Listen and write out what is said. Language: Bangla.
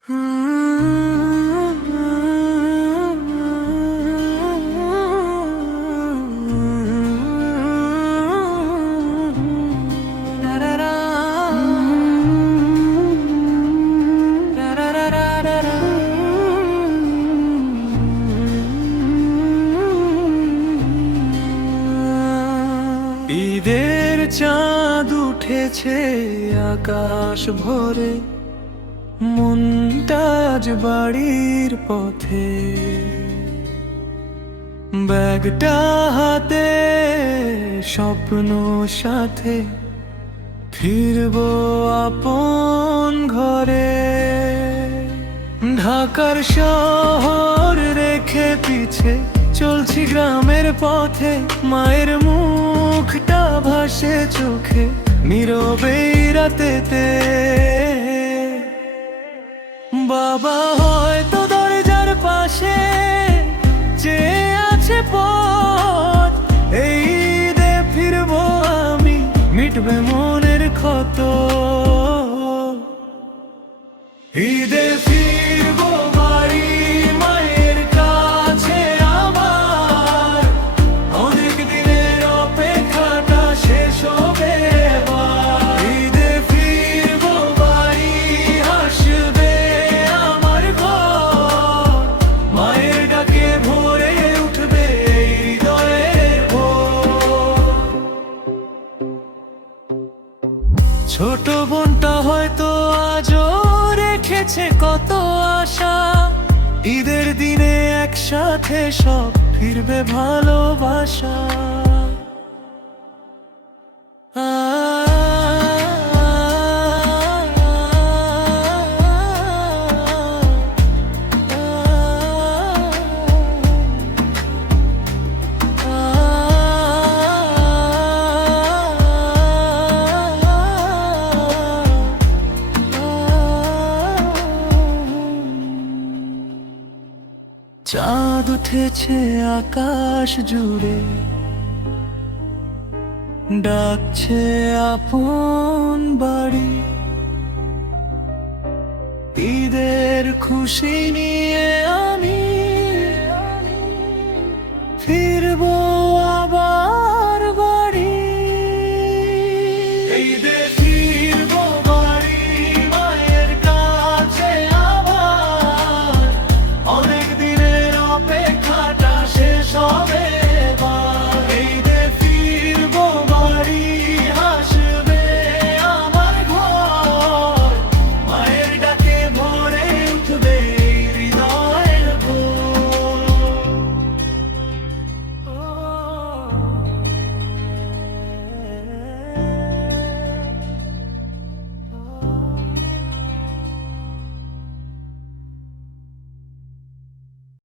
ঈদের চাঁদ উঠেছে আকাশ ভরে, মনটা আজ বাড়ির পথে। ব্যাগটা হাতে স্বপ্ন সাথে, ফিরবো আপন ঘরে। ঢাকার শহর রেখে পিছে চলছি গ্রামের পথে, মায়ের মুখটা ভাসে চোখে নীরবে রাতেতে। বাবা হয়তো দরজার পাশে চেয়ে আছে পথ, এই ঈদে ফিরবো আমি, মিটবে মনের ক্ষত। ঈদে ফিরবো বাড়ি মায়ের কাছে আমার, অনেক দিনের অপেক্ষাটা শেষ হবে এবার। ঈদে ফিরবো বাড়ি, হাসবে আমার ঘর, মায়ের ডাকে ভরে উঠবে এই হৃদয়ের ভোর। ছোট বোনটা হয়তো আজও রেখেছে কত আশা, ঈদের দিনে একসাথে সব ফিরবে ভালোবাসা। চাঁদ উঠেছে আকাশ জুড়ে, ডাকছে আপন বাড়ি। ঈদের খুশি নিয়ে